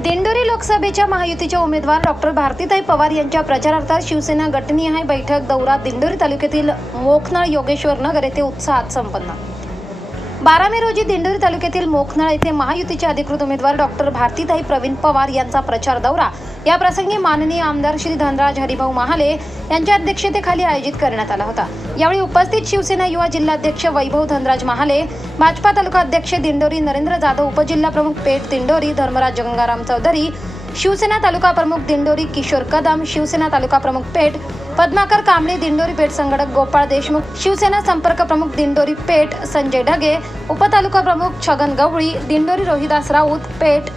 दिंडोरी लोकसभेच्या महायुतीच्या उमेदवार डॉक्टर भारतीताई पवार यांच्या प्रचारार्थ शिवसेना गटनिहाय बैठक दौरा दिंडोरी तालुक्यातील मोखनळ योगेश्वर नगर येथे उत्साहात संपन्न. बारा मे रोजी दिंडोरी तालुक्यातील मोखनळ येथे महायुतीचे अधिकृत उमेदवार डॉक्टर भारतीताई प्रवीण पवार यांचा प्रचार दौरा. या प्रसंगी माननीय आमदार श्री धनराज हरिभाऊ महाले यांच्या अध्यक्षतेखाली आयोजित करण्यात आला होता. यावेळी उपस्थित शिवसेना युवा जिल्हाध्यक्ष वैभव धनराज महाले भाजपा तालुका अध्यक्ष दिंडोरी नरेंद्र जाधव उपजिल्हा प्रमुख पेठ दिंडोरी धर्मराज गंगाराम चौधरी शिवसेना तालुका प्रमुख दिंडोरी किशोर कदम शिवसेना तालुका प्रमुख पेठ पद्माकर कांबळे दिंडोरी पेठ संघटक गोपाळ देशमुख शिवसेना संपर्क प्रमुख दिंडोरी पेठ संजय ढगे उपतालुका प्रमुख छगन गवळी दिंडोरी रोहिदास राऊत पेठ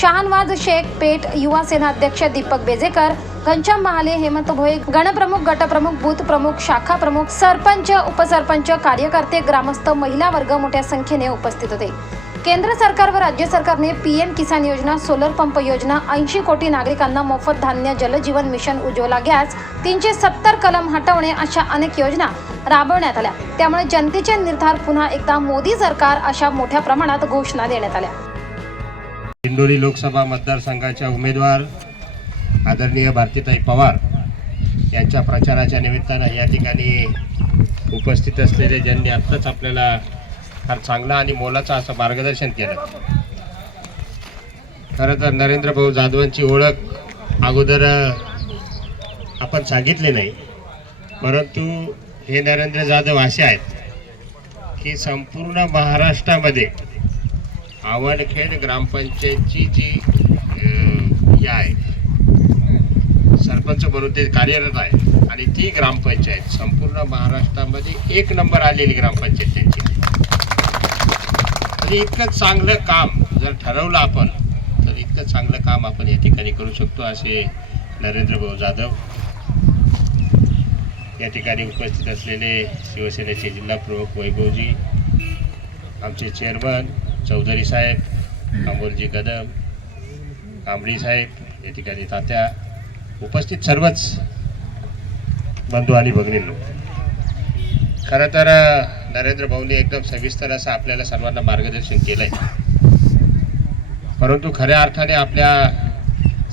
शहानवाज शेख पेठ युवा सेना अध्यक्ष दीपक बेजेकर घनश्याम महाले हेमंत भोये गणप्रमुख गटप्रमुख बूथ प्रमुख शाखा प्रमुख सरपंच उपसरपंच कार्यकर्ते ग्रामस्थ महिला वर्ग मोठ्या संख्येने उपस्थित होते. केंद्र सरकार व राज्य सरकारने पी एम किसान योजना सोलर पंप योजना ऐंशी कोटी नागरिकांना मोफत धान्य जलजीवन मिशन उज्ज्वला गॅस तीनशे सत्तर कलम हटवणे अशा अनेक योजना राबवण्यात आल्या. त्यामुळे जनतेचे निर्धार पुन्हा एकदा मोदी सरकार अशा मोठ्या प्रमाणात घोषणा देण्यात आल्या. दिंडोरी लोकसभा मतदारसंघाच्या उमेदवार आदरणीय भारतीताई पवार यांच्या प्रचाराच्या निमित्तानं या ठिकाणी उपस्थित असलेले ज्यांनी आत्ताच आपल्याला फार चांगला आणि मोलाचं असं मार्गदर्शन केलं. खरं तर नरेंद्र भाऊ जाधवांची ओळख अगोदर आपण सांगितली नाही. परंतु हे नरेंद्र जाधव असे आहेत की संपूर्ण महाराष्ट्रामध्ये आवडखेड ग्रामपंचायतची जी हे आहे सरपंच म्हणून ते कार्यरत आहे. आणि ती ग्रामपंचायत संपूर्ण महाराष्ट्रामध्ये एक नंबर आलेली ग्रामपंचायत त्यांची. म्हणजे इतकं चांगलं काम जर ठरवलं आपण तर इतकं चांगलं काम आपण या ठिकाणी करू शकतो असे नरेंद्र भाऊ जाधव या ठिकाणी उपस्थित असलेले शिवसेनेचे जिल्हा प्रमुख वैभवजी आमचे चेअरमन चौधरी साहेब अमोलजी कदम कांबळी साहेब या ठिकाणी तात्या उपस्थित सर्वच बंधू आणि भगिनींनो. खरं तर नरेंद्र भाऊंनी एकदम सविस्तर असं आपल्याला सर्वांना मार्गदर्शन केलंय. परंतु खऱ्या अर्थाने आपल्या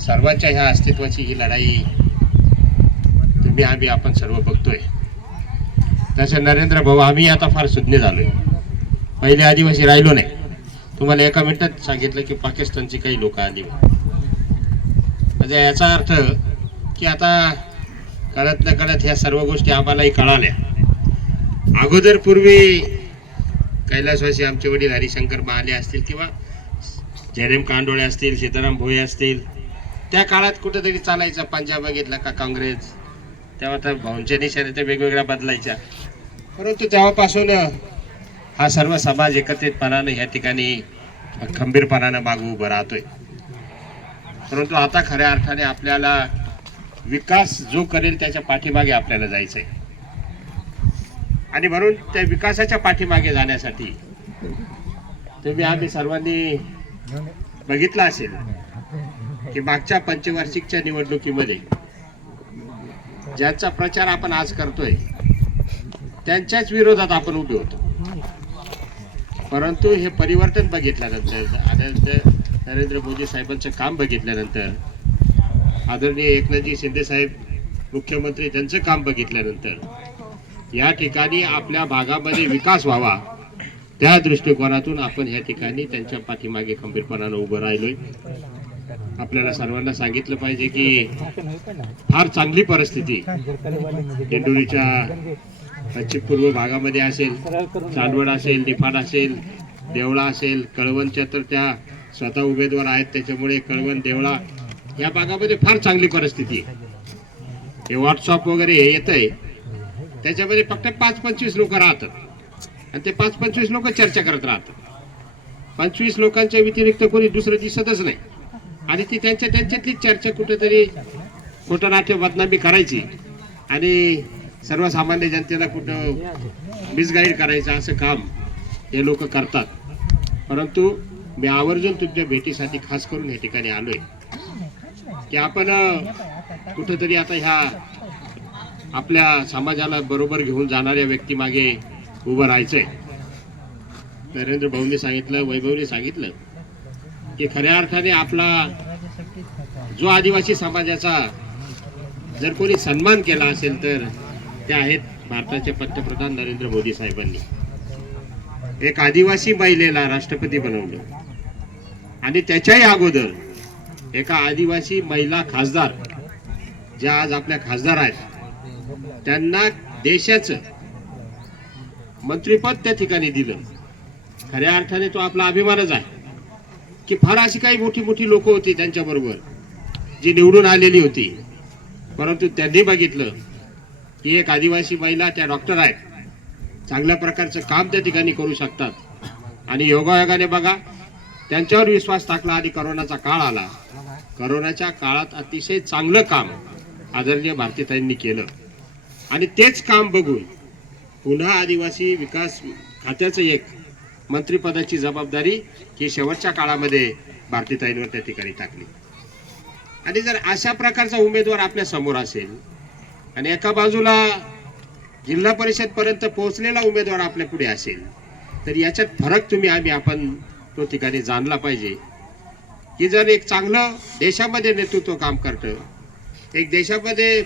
सर्वांच्या ह्या अस्तित्वाची ही लढाई तुम्ही आम्ही आपण सर्व बघतोय. तसं नरेंद्र भाऊ आम्ही आता फार सुज्ञ झालोय. पहिले आदिवासी राहिलो नाही. तुम्हाला एका मिनिटात सांगितलं की पाकिस्तानची काही लोक आली म्हणजे याचा अर्थ की आता कळत न कळत ह्या सर्व गोष्टी आम्हालाही कळाल्या. अगोदर पूर्वी कैलासवासी आमचे वडील हरिशंकर महाले असतील किंवा जयरेम कांडोळे असतील सीताराम भोये असतील त्या काळात कुठेतरी चालायचं पंजाब बघितला का काँग्रेस? तेव्हा तर भाऊंच्या निशाने ते वेगवेगळ्या बदलायच्या. परंतु तेव्हापासून हा सर्व समाज एकत्रितपणानं या ठिकाणी खंबीरपणानं मागू उभं राहतोय. परंतु आता खऱ्या अर्थाने आपल्याला विकास जो करेल त्याच्या पाठीमागे आपल्याला जायचंय. आणि म्हणून त्या विकासाच्या पाठीमागे जाण्यासाठी. तुम्ही आम्ही सर्वांनी बघितलं असेल की मागच्या पंचवार्षिकच्या निवडणुकीमध्ये ज्यांचा प्रचार आपण आज करतोय त्यांच्याच विरोधात आपण उभे होतो. परंतु हे परिवर्तन बघितल्यानंतर आदरणीय नरेंद्र मोदी साहेबांचं काम बघितल्यानंतर आदरणीय एकनाथजी शिंदे साहेब मुख्यमंत्री त्यांचं काम बघितल्यानंतर या ठिकाणी आपल्या भागामध्ये विकास व्हावा त्या दृष्टिकोनातून आपण या ठिकाणी त्यांच्या पाठीमागे खंबीरपणानं उभं राहिलोय. आपल्याला सर्वांना सांगितलं पाहिजे की फार चांगली परिस्थिती दिंडोरीच्या पश्चिम पूर्व भागामध्ये असेल चांदवड असेल निफाड असेल देवळा असेल कळवणच्या तर त्या स्वतः उमेदवार आहेत त्याच्यामुळे कळवण देवळा या भागामध्ये फार चांगली परिस्थिती आहे. हे व्हॉट्सअप वगैरे हे येत आहे त्याच्यामध्ये फक्त पाच पंचवीस लोक राहतात. आणि ते पाच पंचवीस लोक चर्चा करत राहतात. पंचवीस लोकांच्या व्यतिरिक्त कोणी दुसरं दिसतच नाही. आणि ती त्यांच्या त्यांच्यातलीच चर्चा कुठेतरी खोटं नाट्य बदनामी करायची. आणि सर्वसामान्य जनतेला कुठं मिसगाईड करायचं असं काम हे लोक करतात. परंतु मी आवर्जून तुमच्या भेटीसाठी खास करून या ठिकाणी आलोय. की आपण कुठंतरी आता ह्या आपल्या समाजाला बरोबर घेऊन जाणाऱ्या व्यक्तीमागे उभं राहायचंय. नरेंद्र भाऊंनी सांगितलं वैभवने सांगितलं की खऱ्या अर्थाने आपला जो आदिवासी समाजाचा जर कोणी सन्मान केला असेल तर ते आहेत भारताचे पंतप्रधान नरेंद्र मोदी साहेबांनी. एक आदिवासी महिलेला राष्ट्रपती बनवलं. आणि त्याच्याही अगोदर एका आदिवासी महिला खासदार ज्या आज आपल्या खासदार आहेत त्यांना देशाचं मंत्रीपद त्या ठिकाणी दिलं. खऱ्या अर्थाने तो आपला अभिमानच आहे. की फार अशी काही मोठी मोठी लोक होती त्यांच्याबरोबर जी निवडून आलेली होती. परंतु त्यांनी बघितलं की एक आदिवासी महिला त्या डॉक्टर आहेत. चांगल्या प्रकारचं काम त्या ठिकाणी करू शकतात. आणि योगायोगाने बघा त्यांच्यावर विश्वास टाकला आणि करोनाचा काळ आला. करोनाच्या काळात अतिशय चांगलं काम आदरणीय भारतीताईंनी केलं. आणि तेच काम बघून पुन्हा आदिवासी विकास खात्याचं एक मंत्रिपदाची जबाबदारी ही शेवटच्या काळामध्ये भारतीताईंवर त्या ठिकाणी टाकली. आणि जर अशा प्रकारचा उमेदवार आपल्यासमोर असेल आणि एका बाजूला जिल्हा परिषदपर्यंत पोहोचलेला उमेदवार आपल्या पुढे असेल तर याच्यात फरक तुम्ही आम्ही आपण तो ठिकाणी जाणला पाहिजे. की जर एक चांगलं देशामध्ये नेतृत्व काम करतं एक देशामध्ये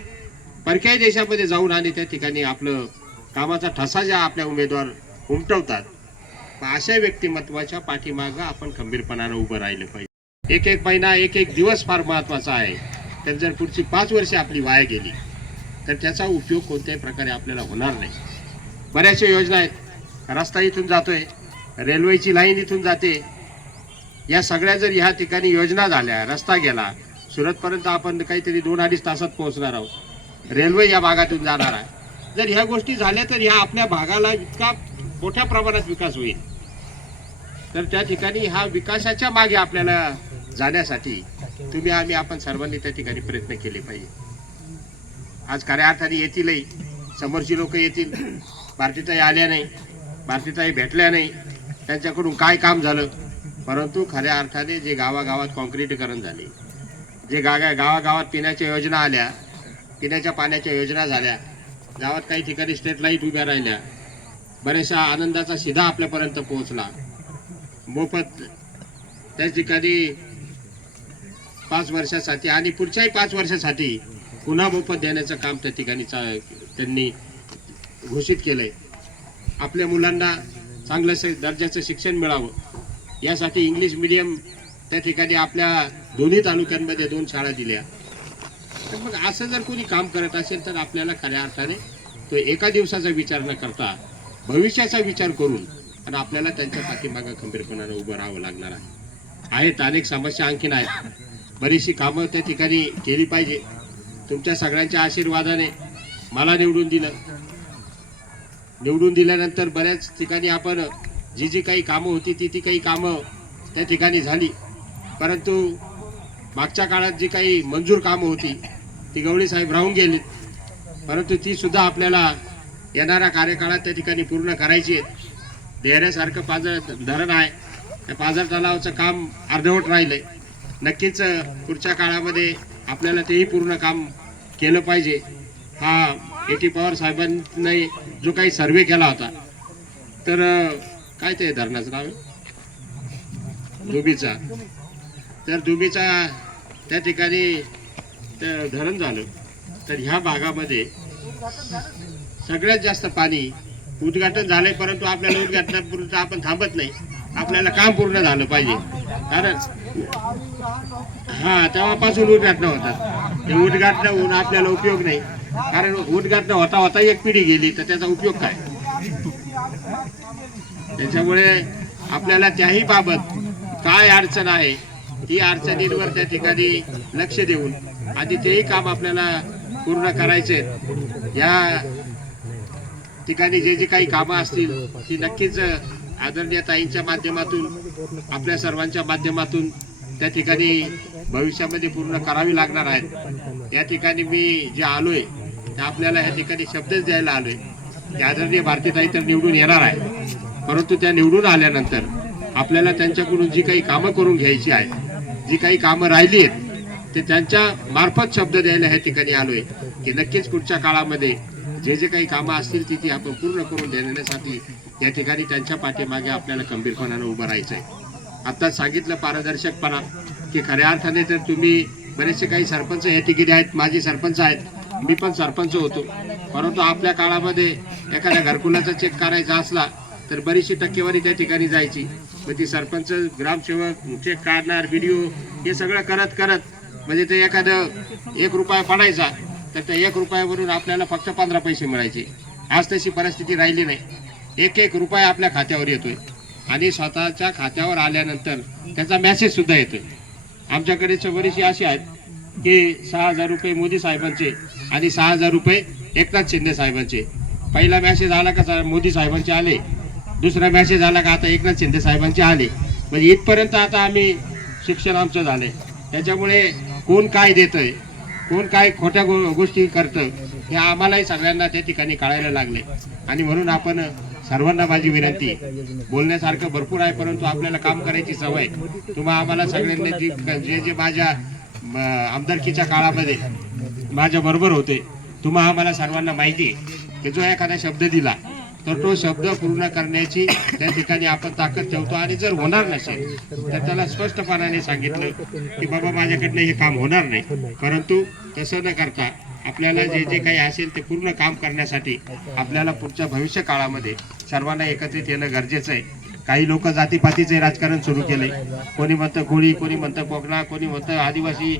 परक्याही देशामध्ये जाऊन आणि त्या ठिकाणी आपलं कामाचा ठसा ज्या आपल्या उमेदवार उमटवतात अशा व्यक्तिमत्वाच्या पाठीमागं आपण खंबीरपणानं उभं राहिलं पाहिजे. एक एक महिना एक एक दिवस फार महत्त्वाचा आहे. तर जर पुढची पाच वर्षे आपली वाया गेली तर त्याचा उपयोग कोणत्याही प्रकारे आपल्याला होणार नाही. बऱ्याचशा योजना आहेत. रस्ता इथून जातोय रेल्वेची लाईन इथून जाते. या सगळ्या जर ह्या ठिकाणी योजना झाल्या रस्ता गेला सुरतपर्यंत आपण काहीतरी दोन अडीच तासात पोहोचणार आहोत. रेल्वे या भागातून जाणार आहे. जर ह्या गोष्टी झाल्या तर ह्या आपल्या भागाला इतका मोठ्या प्रमाणात विकास होईल. तर त्या ठिकाणी हा विकासाच्या मागे आपल्याला जाण्यासाठी तुम्ही आम्ही आपण सर्वांनी त्या ठिकाणी प्रयत्न केले पाहिजे. आज खऱ्या अर्थाने येतीलही. समोरची लोक येतील. भारतीताई आल्या नाही. भारतीताई भेटल्या नाही. त्यांच्याकडून काय काम झालं? परंतु खऱ्या अर्थाने जे गावागावात कॉन्क्रीटीकरण झाले जे गागा गावागावात पिण्याच्या योजना आल्या पिण्याच्या पाण्याच्या योजना झाल्या. गावात काही ठिकाणी स्टेट लाइट उभ्या राहिल्या. बऱ्याचशा आनंदाचा शिधा आपल्यापर्यंत पोहोचला. मोफत त्या ठिकाणी पाच वर्षासाठी आणि पुढच्याही पाच वर्षासाठी पुन्हा मोफत देण्याचं काम त्या ठिकाणी चा- त्यांनी घोषित केलंय. आपल्या मुलांना चांगलं दर्जाचं शिक्षण मिळावं. यासाठी इंग्लिश मिडियम त्या ठिकाणी आपल्या दोन्ही तालुक्यांमध्ये दोन शाळा दिल्या. तर मग असं जर कोणी काम करत असेल तर आपल्याला खऱ्या अर्थाने तो एका दिवसाचा विचार न करता भविष्याचा विचार करून आणि आपल्याला त्यांच्या पाठीमागं खंबीरपणानं उभं राहावं लागणार आहे. आहेत अनेक समस्या आणखीन आहेत. बरीचशी कामं त्या ठिकाणी केली पाहिजे. तुमच्या सगळ्यांच्या आशीर्वादाने मला निवडून दिलं. निवडून दिल्यानंतर बऱ्याच ठिकाणी आपण जी जी काही कामं होती ती ती काही कामं त्या ठिकाणी झाली. परंतु मागच्या काळात जी काही मंजूर कामं होती ती गवळी साहेब राहून गेली. परंतु ती सुद्धा आपल्याला येणाऱ्या कार्यकाळात त्या ठिकाणी पूर्ण करायची आहेत देहऱ्यासारखं पाजर धरण आहे. त्या पाझर तलावाचं काम अर्धवट राहिलंय. नक्कीच पुढच्या काळामध्ये आपल्याला तेही पूर्ण काम केलं पाहिजे. हा ए टी पवार साहेबांनी जो काही सर्वे केला होता. तर काय ते धरणाचं नाव आहे? दुबीचा तर दुबीचा त्या ठिकाणी धरण झालं तर ह्या भागामध्ये सगळ्यात जास्त पाणी उद्घाटन झालंय परंतु आपल्याला उद्घाटनापुरतं आपण थांबत नाही. आपल्याला काम पूर्ण झालं पाहिजे. कारण हा तेव्हापासून उद्घाटन होतात. ते उद्घाटन होऊन आपल्याला उपयोग नाही. कारण उद्घाटन होता होता एक पिढी गेली तर त्याचा उपयोग काय? त्याच्यामुळे आपल्याला त्याही बाबत काय अडचण आहे ही अडचणींवर त्या ठिकाणी लक्ष देऊन आणि तेही काम आपल्याला पूर्ण करायचे. या ठिकाणी जे जे काही कामं असतील ती नक्कीच आदरणीय ताईंच्या माध्यमातून आपल्या सर्वांच्या माध्यमातून त्या ठिकाणी भविष्यामध्ये पूर्ण करावी लागणार आहेत. या ठिकाणी मी जे आलोय ते आपल्याला या ठिकाणी शब्दच द्यायला आलोय की आदरणीय भारतीताई तर निवडून येणार आहे परंतु त्या निवडून आल्यानंतर आपल्याला त्यांच्याकडून जी काही कामं करून घ्यायची आहेत जी काही कामं राहिली आहेत ते त्यांच्या मार्फत शब्द द्यायला ह्या ठिकाणी आलोय की नक्कीच पुढच्या काळामध्ये जे जे काही कामं असतील ती ती आपण पूर्ण करून देण्यासाठी या ठिकाणी त्यांच्या पाठीमागे आपल्याला खंबीरपणानं उभं राहायचं आहे आता सांगितलं पारदर्शकपणा की खऱ्या अर्थाने तर तुम्ही बरेचसे काही सरपंच या ठिकाणी आहेत माझे सरपंच आहेत मी पण सरपंच होतो. परंतु आपल्या काळामध्ये एखाद्या घरकुलाचा चेक करायचा असला तर बरीचशी टक्केवारी त्या ठिकाणी जायची. मग ती सरपंच ग्रामसेवक चेक काढणार व्हिडिओ हे सगळं करत करत म्हणजे ते एखादं एक रुपया पडायचा तर त्या एक रुपयावरून आपल्याला फक्त पंधरा पैसे मिळायचे. आज तशी परिस्थिती राहिली नाही. एक एक रुपया आपल्या खात्यावर येतोय. आणि स्वतःच्या खात्यावर आल्यानंतर त्याचा मेसेज सुद्धा येतोय. आमच्याकडे बरीचशी अशी आहेत की सहा हजार रुपये मोदी साहेबांचे आणि सहा हजार रुपये एकनाथ शिंदे साहेबांचे. पहिला मॅसेज आला का मोदी साहेबांचे आले? दुसरा मॅसेज आला का आता एकनाथ शिंदे साहेबांचे आले? म्हणजे इथपर्यंत आता आम्ही शिक्षण आमचं झालंय. त्याच्यामुळे कोण काय देतंय कोण काय खोट्या गो गोष्टी करतं हे आम्हालाही सगळ्यांना त्या ठिकाणी कळायला लागले आणि म्हणून आपण सर्वांना माझी विनंती बोलण्यासारखं भरपूर आहे परंतु आपल्याला काम करायची सवय तुम्हा आम्हाला सगळ्यांना जी जे जे माझ्या आमदारकीच्या काळामध्ये माझ्या बरोबर होते तुम्हा आम्हाला सर्वांना माहिती की जो एखादा शब्द दिला तर तो शब्द पूर्ण करण्याची त्या ठिकाणी आपण ताकद ठेवतो आणि जर होणार नसेल तर त्याला स्पष्टपणाने सांगितलं की बाबा माझ्याकडनं हे काम होणार नाही. परंतु तसं न करता आपल्याला जे जे काही असेल ते पूर्ण काम करण्यासाठी आपल्याला पुढच्या भविष्य काळामध्ये सर्वांना एकत्रित येणं गरजेचं आहे. काही लोक जातीपातीचे राजकारण सुरू केले. कोणी म्हणतं कोळी कोणी म्हणतं कोकणा कोणी म्हणतं आदिवासी.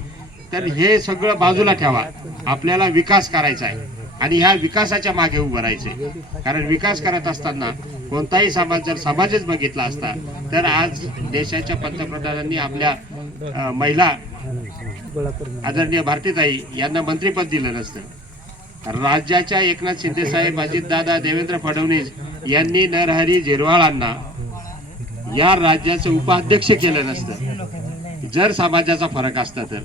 तर हे सगळं बाजूला ठेवा. आपल्याला विकास करायचा आहे. आणि ह्या विकासाच्या मागे उभं राहायचंय. कारण विकास करत असताना कोणताही समाज जर समाजच बघितला असता तर आज देशाच्या पंतप्रधानांनी आपल्या महिला आदरणीय भारतीताई यांना मंत्रीपद दिलं नसतं. राज्याच्या एकनाथ शिंदे साहेब अजितदादा देवेंद्र फडणवीस यांनी नरहरी झिरवाळांना या राज्याचं उपाध्यक्ष केलं नसतं. जर समाजाचा फरक असता तर.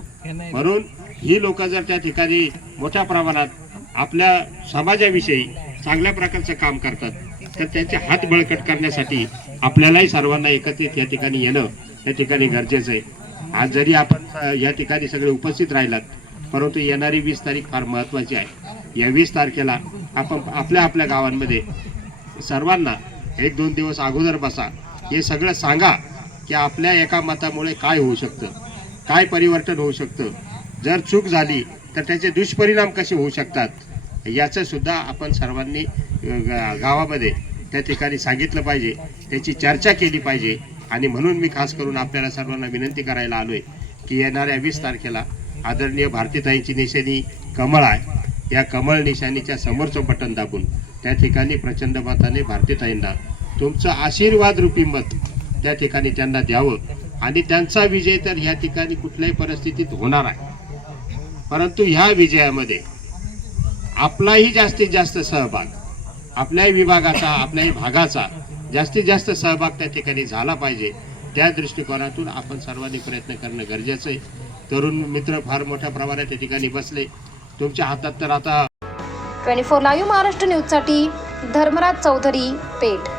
म्हणून ही लोक जर त्या ठिकाणी मोठ्या प्रमाणात आपल्या समाजाविषयी चांगल्या प्रकारचं काम करतात तर त्यांचे हात बळकट करण्यासाठी आपल्यालाही सर्वांना एकत्रित या ठिकाणी येणं या ठिकाणी गरजेचं आहे. आज जरी आपण या ठिकाणी सगळे उपस्थित राहिलात परंतु येणारी वीस तारीख फार महत्वाची आहे. या वीस तारखेला आपण आपल्या आपल्या गावांमध्ये सर्वांना एक दोन दिवस अगोदर बसा. हे सगळं सांगा की आपल्या एका मतामुळे काय होऊ शकतं काय परिवर्तन होऊ शकतं. जर चूक झाली तर त्याचे दुष्परिणाम कसे होऊ शकतात याचं सुद्धा आपण सर्वांनी गावामध्ये त्या ठिकाणी सांगितलं पाहिजे त्याची चर्चा केली पाहिजे. आणि म्हणून मी खास करून आपल्याला सर्वांना विनंती करायला आलो आहे की येणाऱ्या वीस तारखेला आदरणीय भारतीताईंची निशाणी कमळ आहे. या कमळ निशाणीच्या समोरचं बटन दाबून त्या ठिकाणी प्रचंड मताने भारतीताईंना तुमचं आशीर्वाद रूपी मत त्या ठिकाणी त्यांना द्यावं. आणि त्यांचा विजय तर ह्या ठिकाणी कुठल्याही परिस्थितीत होणार आहे. परंतु ह्या विजयामध्ये आपलाही जास्तीत जास्त सहभाग आपल्याही विभागाचा आपल्याही भागाचा जास्तीत जास्त सहभाग त्या ठिकाणी झाला पाहिजे. त्या दृष्टिकोनातून आपण सर्वांनी प्रयत्न करणं गरजेचं आहे. तरुण मित्र फार मोठ्या प्रमाणात त्या ठिकाणी बसले. तुमच्या हातात तर आता ट्वेंटी फोर लाईव्ह महाराष्ट्र न्यूजसाठी धर्मराज चौधरी पेठ.